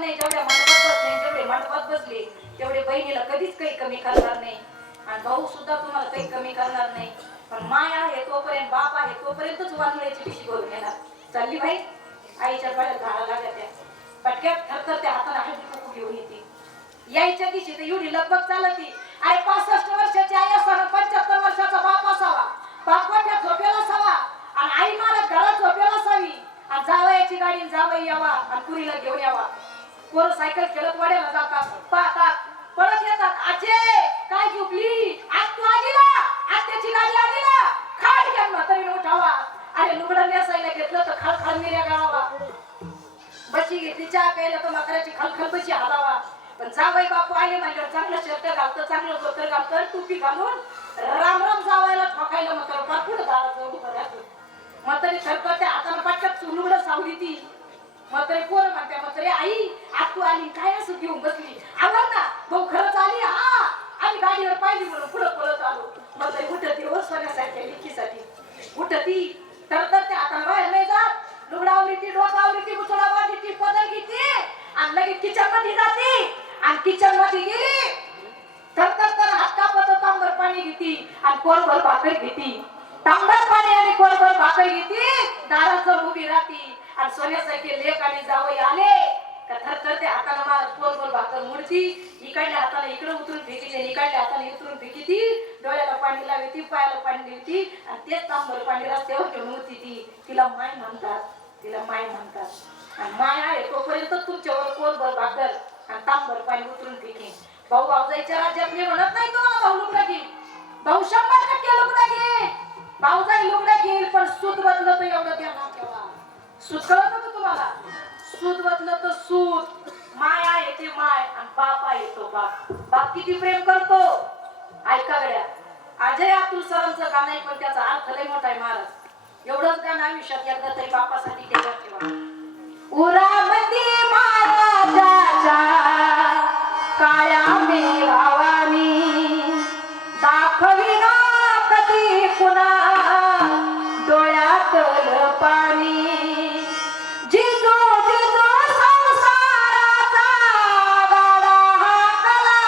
नाही, जेवढ्या मंडपात बसले जेवढे मंडपात बसले तेवढे बहिणीला कधीच काही कमी करणार नाही आणि भाऊ सुद्धा तुम्हाला काही कमी करणार नाही. पण माय आहे तोपर्यंत, बाप आहे तोपर्यंतच वानवळ्याची पिशी करून येणार. चालली बाई आईच्या पायात घाला लागल्या त्या पटक्यात थरथर त्या हाताला हळदी कुंकू घेऊन येते. यायच्या दिवशी तर एवढी लगबग चालती. अरे 65 वर्षाची आई असताना 75 वर्षाचा बाप असावा, बापाच्या झोपेला असावा आणि आई मला घरात झोपेला असावी आणि जावयाची गाडी जावई यावा आणि पुरीला घेऊन यावा. पोरं सायकल खेळत वाड्याला जातात, पाहतात, परत येतात. आजे काय झोपली आज तू आली ना, आत्याची गाडी आली ना, खाट घ्या म्हातारीने उठावा. अरे लुगडं नेसायला घेतलं तर खळखळ मिऱ्या गावावा, बशी घेतली चहा प्यायला तर म्हाताऱ्याची खळखळ बशी हलावा. पण जावई बापू आले म्हणल्यावर चांगलं शर्ट घालतं, चांगलं धोतर घालतं, टोपी घालून राम राम जावायला ठोकायला म्हातारं फार पुढे दारात उभं राहतं. म्हातारी सरकार त्या हाताला पाटक्यात लुगडं सावली ती. म्हातारी पोरं म्हणते म्हातारी आई आज तू आली काय असं घेऊन बसली, आवर ना भाऊ खरंच आली. हा आम्ही गाडीवर पाहिली म्हणून पुढं पळत आलो. म्हातारी उठती वर सोन्यासारख्या लेकीसाठी उठती, तर त्या हाताला बाहेर नाही जात, लुगडा आवरीती, डोका आवरीती, उचला बांधीती, पदर घेते आणि लगेच किचन मध्ये जाते आणि किचन मध्ये गेली तर हात कापत तांबर पाणी घेती आणि कोरभर भाकर घेती. तांबर पाणी आणि कोरभर भाकर घेती, दाराजवळ उभी राहती आणि सोन्यासारखे लेक आणि जावई आले का थरथर त्या हाताला मारत कोरभर भाकर मुडती. इकडल्या हाताला इकडे उतरून फेकीते, इकडल्या हाताला उतरून फेकीती, डोळ्याला पाणी लावती, पायाला पाणी देती आणि तेच तांबर पाणी रस्त्यावर घेऊन होती ती. तिला माय म्हणतात, तिला माय म्हणतात. आणि माय आहे तोपर्यंत तुमच्यावर कोरभर भाकर आणि तांबर पाणी उतरून फेके. भाऊ भाऊजाईच्या राज्यात मी म्हणत नाही तुम्हाला भाऊ लुगडा घेईल, भाऊ 100% लुगडा घेईल, भाऊजाई लुगडा घेईल, पण सूत बदलत तर एवढं ध्यानात ठेवा. सूत कळत होतं तुम्हाला, सूत बदलत तर सूत. माय आहे ते माय आणि बाप आहे तो बाप. बाप किती प्रेम करतो ऐका गड्या. अजय अतुल सरांचं गाणं आहे पण त्याचा अर्थ लय मोठा आहे महाराज. एवढंच गाणं आयुष्यात एकदा तरी बापासाठी केलं ठेवा. उरामध्ये महाराजाच्या काळ्या मेघावानी दाखविना कधी पुन्हा डोळ्यातलं पाणी. जिजो जिजो संसाराचा गाडा हाकला,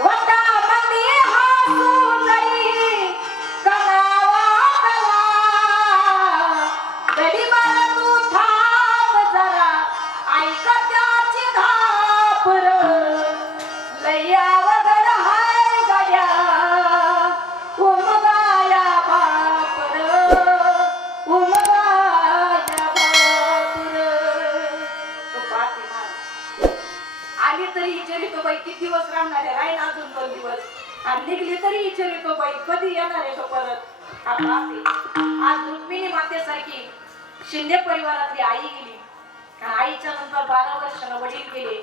वटामध्ये हसू जाई कणावा कला. गरीबाला तू थांब जरा ऐक त्याची धापर, लया वगड हाय गड्या उमगाया बापर, उमगाया बापर. तो बाप आहे. आली तरी इचरितो बाई किती दिवस राहणार आहे, राहील अजून 2 दिवस आणि निघली तरी इचरितो बाई कधी येणार आहे तो परत. हा बाप आहे. आज रुक्मिणी मातेसारखी शिंदे परिवारातली आई गेली, आईच्या नंतर 12 वर्षांना वडील गेले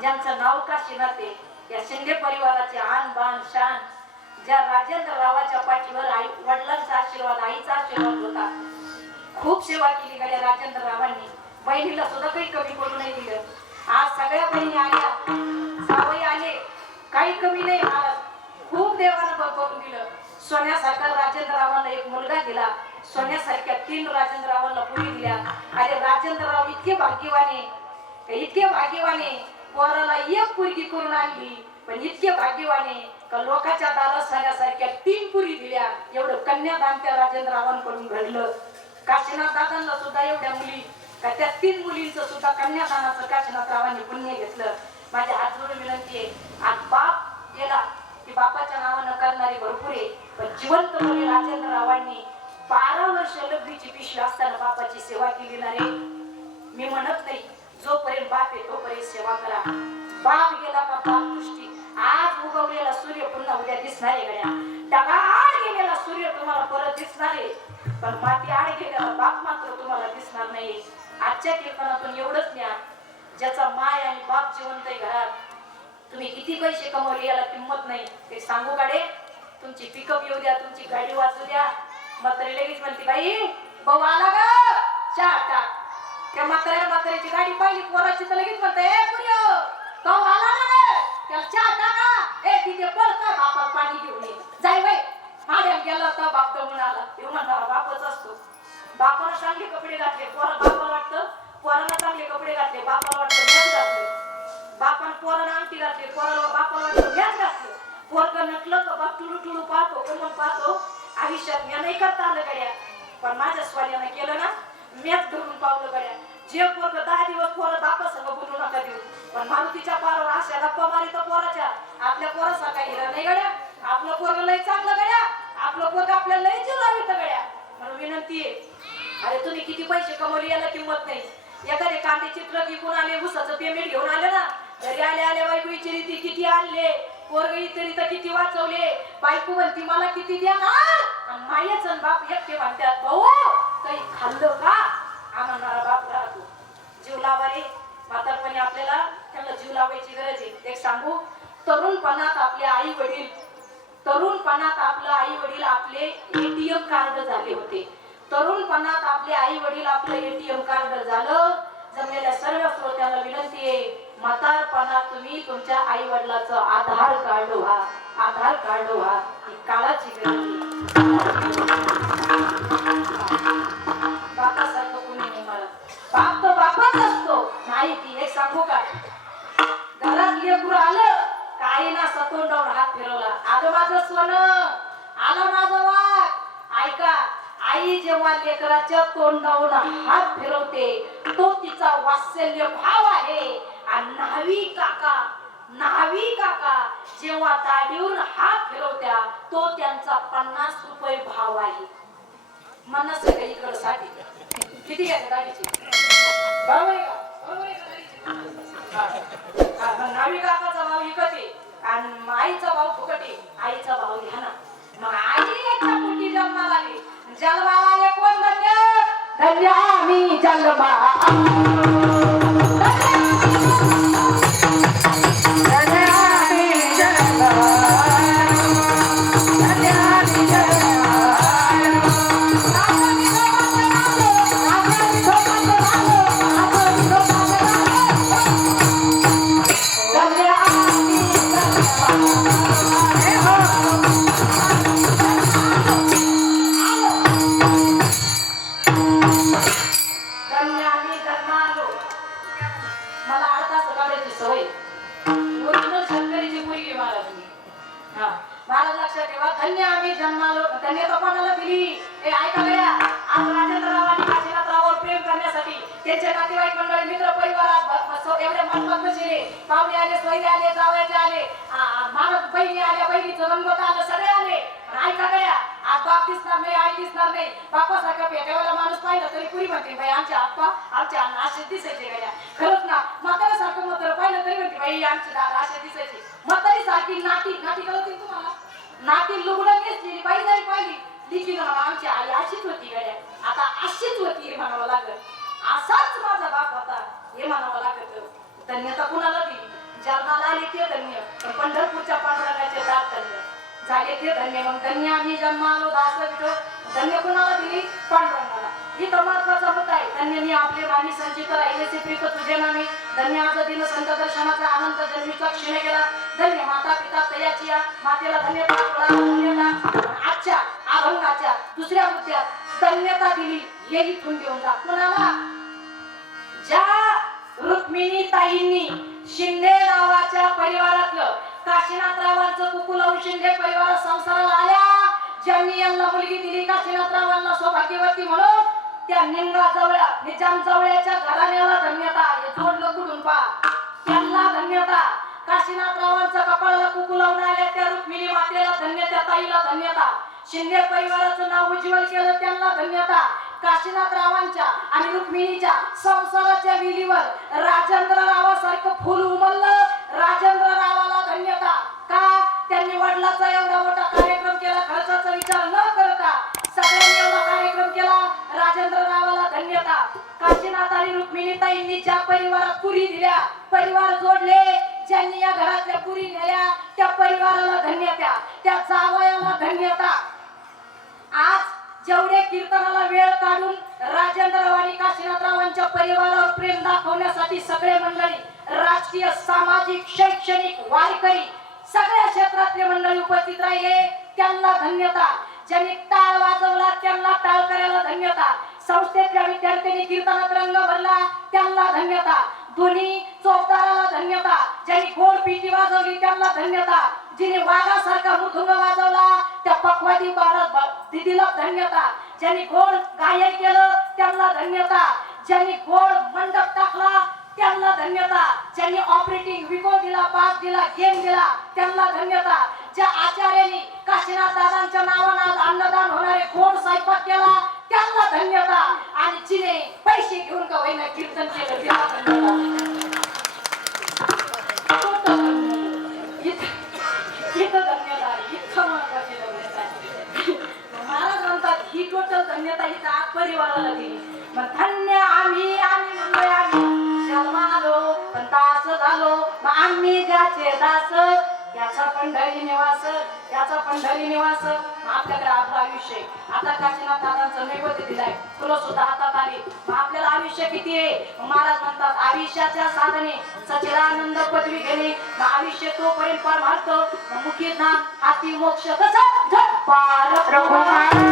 ज्यांचं नाव काशीनाथ आहे. या शिंदे परिवाराचे आन बान शान, ज्या राजेंद्र रावाच्या पाठीवर आई वडिलांचा आशीर्वाद आईचा आशीर्वाद होता. खूप सेवा केली गड्या राजेंद्र रावांनी, बहिणीला सुद्धा काही कमी पडू नाही दिलं. आज सगळ्या बहिणी आल्या, जावई आले, काही कमी नाही महाराज. खूप देवानं बघून दिलं. सोन्यासारखा राजेंद्ररावांना एक मुलगा दिला, सोन्यासारख्या 3 राजेंद्ररावांना पुरी दिल्या. अरे राजेंद्रराव इतके भाग्यवाने, इतके भाग्यवाने, पोराला एक पुरगी करून आणली, पण इतके भाग्यवाने का लोकांच्या दारात सोन्यासारख्या 3 पुरी दिल्या. एवढं कन्यादान त्या राजेंद्ररावांकडून घडलं. काशीनाथ दादांना सुद्धा एवढ्या मुली का त्या 3 मुलींचं सुद्धा कन्यादानाचं काशीनाथरावांनी पुण्य घेतलं. माझ्या हात जोडून विनंती आहे, आज बाप गेला की बापाच्या नावानं करणारे भरपूर आहे, पण जिवंत मुली राजेंद्ररावांनी 12 वर्ष लग्नीची पिशवी असताना बापाची सेवा केली ना रे. मी म्हणत नाही जोपर्यंत बाप आहे तोपर्यंत सेवा करा. बाप गेला का बाप दृष्टी. आज उगवलेला सूर्य पुन्हा उद्या दिसणार आहे गड्या. ढगाळ गेलेला सूर्य तुम्हाला परत दिसणार आहे, पण माती आड गेलेला बाप मात्र तुम्हाला दिसणार नाही. आजच्या कीर्तनातून एवढंच ज्ञान, ज्याचा माय आणि बाप जिवंत आहे घरात, तुम्ही किती पैसे कमवले याला किंमत नाही. ते सांगू गाडे, तुमची पिकअप येऊ द्या, तुमची गाडी वाचू द्या. म्हातारी लगेच म्हणते बाई भाऊ आला ग चहा टाक. त्या म्हाताऱ्याची गाडी पाहिली पोराची तर लगेच म्हणते ए पुर्यो भाऊ आला ना, त्याला चहा टाका. ए तिथे पळता बापा पाणी घेऊन ये. जाय बाई माझ्या गेला तर बाप दमून आला. येऊ म्हणणारा बापच असतो. बापाला चांगले कपडे घातले, पोरा बापाला वाटतं पोराला चांगले कपडे घातले, बापाला वाटतं मॅच घातले, बापानं पोराला अंगठी घातली, पोराला बापाला वाटतं मॅच घातलं. पोरगं नटलं का बाप टुलू टुलू पाहतो, कोण पाहतो. आयुष्यात मी नाही करता आलं गड्या, पण माझ्या स्वाल्यानं केलं ना, मॅच धरून पावलं गड्या. जे पोरगं 10 दिवस पोरं बापासंग बोलू नका देऊ, पण मारुतीच्या पारावर अशा गप्पा मारित पोराच्या. आपल्या पोरासारखा हिरा नाही गड्या, आपलं पोरगं लय चांगलं गड्या, आपलं पोरगं आपल्याला लय जीव लावित गड्या. म्हणून विनंती आहे, अरे तुम्ही किती पैसे कमवले याला किंमत नाही. एखादे कांद्याची ट्रक विकून आले, उसाचं पेमेंट घेऊन आले ना, घरी आले आले बायको विचारिती किती आणले, पोरगी तरी तर किती वाचवले. बायको म्हणती मला किती द्या ना, मायच बाप एकटे म्हणतात भाऊ काही खाल्लं का, आम्हाला बाप राहतो. जीव लावाले म्हातारपणी आपल्याला त्यांना जीव लावायची गरज आहे. एक सांगू, तरुणपणात आपले आई वडील, तरुणपणात आपलं आई वडील आपले ATM कार्ड झाले होते. तरुणपणात आपले आई वडील आपलं ATM कार्ड झालं. जमलेल्या सर्व श्रोत्यांना विनंती आहे, म्हातारपणात तुम्ही तुमच्या आई वडिलाचं आधार कार्ड व्हा, आधार कार्ड व्हा. ही काळाची गरज आहे. बापासारखं कुणी नाही मला, बाप तर बापाच असतो. नाही ती एक सांगू का, घरात लेकरू आलं काही ना सतोंडावर हात फिरवला, आलं माझं सोनं, आला माझं वाघ. ऐका, आई जेव्हा लेकराच्या तोंडावर हात फिरवते तो तिचा वात्सल्य भाव आहे. आणि न्हावी काका जेव्हा दाढीवर हात फिरवत्या तो त्यांचा 50 रुपये भाव आहे. 50 रुपये इकडं साठी किती घ्यायचे दाढीचे, बरोबर आहे का? बरोबर आहे का? न्हावी काकाचा भाव विकते आणि आईचा भाव फुकटे. आईचा भाव घ्या ना. मग आई याच्या पोटी जन्माला आली, जन्माला आले कोण धन्य, धन्य आम्ही जन्मा. महाराज लक्षात ठेवा, धन्य आम्ही जन्मालो. धन्यता कोणाला दिली? हे ऐका गया, आज राजेंद्ररावांनी काशीनाथरावावर प्रेम करण्यासाठी त्यांचे नातेवाईक मंडळी, मित्र परिवारात एवढे मनपात बसले, पाहुणे आले, सोयरे आले, जावयाचे आले, महाराज बहिणी आल्या, बहिणीचं गणपत आलं, सगळे आले. ऐका गया, आज बाप दिसणार नाही, आई दिसणार नाही. बापासारखा भेटायला माणूस पाहिलं तरी पुरी म्हणते बाई आमच्या आप्पा, आमच्या अण्णा असे दिसायचे गया. खरंच ना, म्हाताऱ्यासारखं म्हातारं पाहिलं तरी म्हणते बाई आमचे दादा असे दिसायचे. म्हातारी सारखी नाटी कळती तुम्हाला, नाती लुगडं नेसलेली बाई जरी पाहिली लिखी ना आमची आई अशीच होती गड्या, आता अशीच होती म्हणावं लागत. असाच माझा बाप होता हे म्हणावं लागत. धन्यता कुणाला दिली? जन्माला आले ते धन्य, पंढरपूरच्या पांडुरंगाचे दात धन्य झाले ते धन्य. मग धन्य आम्ही जन्मालो दास विठो, धन्य कुणाला दिली? पांडुरंगाला. इथं महत्वाचा मुद्दा आहे, धन्यनी आपले मानी संचित राहिलेचे प्रीत तुझे नामे. धन्य आज दिन संत दर्शनाचा आनंद जन्मीचा क्षीण गेला. धन्य माता पिता तयाची मातेला धन्यता. आजच्या अभंगाच्या दुसऱ्या मुद्द्यात धन्यता दिली हे इथून घेऊन जा. कुणाला? ज्या रुक्मिणी ताईंनी शिंदे नावाच्या परिवारातलं काशीनाथरावांचं कुकुलावून शिंदे परिवार संसाराला आल्या, ज्यांनी यांना मुलगी दिली काशीनाथरावांना सौभाग्यवती म्हणून, त्या निजाम जवळच्या घराण्याला धन्यता. हे जोडलं कुठून पा, त्यांना धन्यता. काशीनाथरावांच्या कपाळाला कुकू लावून आल्या त्या रुक्मिणी मातेला धन्यता, ताईला धन्यता. शिंदे परिवाराचं नाव उज्ज्वल केलं त्यांना धन्यता. काशीनाथरावांच्या आणि रुक्मिणीच्या संसाराच्या विलीवर राजेंद्ररावासारखं फुल उमललं. राजेंद्ररावाला धन्यता. का? त्यांनी वडिलाचा एवढा मोठा कार्यक्रम केला, खर्चाचा विचार न करता सगळ्यांनी एवढा कार्यक्रम केला. राजेंद्ररावाला धन्यता. काशीनाथ आणि रुक्मिणीताईंनी ज्या परिवारात पुरी दिल्या, परिवार जोडले, ज्यांनी या घरातल्या पुरी नेल्या त्या परिवाराला धन्यता, त्या जावयाला धन्यता. आज जेवढे कीर्तनाला वेळ काढून राजेंद्रराव आणि काशीनाथरावांच्या परिवारावर प्रेम दाखवण्यासाठी सगळे मंडळी, राजकीय, सामाजिक, शैक्षणिक, वारकरी सगळ्या क्षेत्रातले मंडळी उपस्थित राहिले त्यांना धन्यता. ज्यांनी टाळ वाजवला त्यांना टाळ करायला धन्यता. संस्थेतल्या विद्यार्थ्यांनी कीर्तनात रंग भरला त्यांना धन्यता. दोन्ही चौकदाराला धन्यता. ज्यांनी गोड पेटी वाजवली त्यांना धन्यता. जिने वाघासारखा मृदुंग वाजवला त्या पक्वादी दिदीला धन्यता. ज्यांनी गोड गायन केलं त्यांना धन्यता. ज्यांनी गोड मंडप टाकला त्यांना धन्यता. ज्यांनी ऑपरेटिंग विको दिला, बाग दिला, गेम दिला त्यांना धन्यता. ज्या आचार्यांनी काशीनाथ दादांच्या नावानं अन्नदान होणारे गोड स्वयंपाक केला त्यांना धन्यता. आणि जिने पैसे घेऊन का होईना कीर्तन केलं त्याला धन्यता. इथं धन्यता, इतकं महत्वाची धन्यता. महाराज म्हणतात ही टोटल धन्यता इथं आत परिवाराला दिली. मग धन्य आम्ही आम्ही म्हणलोय आम्ही जन्मा आलो पण दास झालो. मग आम्ही ज्याचे दास याचा पंढरी निवास, याचा पंढरी निवास. आपल्याकडे आपलं आयुष्य आहे. आता काशीनाथ दादांचं नैवेद्य दिलाय, फुलं सुद्धा हातात आली. मग आपल्याला आयुष्य किती आहे? महाराज म्हणतात आयुष्याच्या साधने सचिदानंद पदवी घेणे. मग आयुष्य तोपर्यंत परमार्थ, मुखी ज्ञान, हाती मोक्ष. कसं पार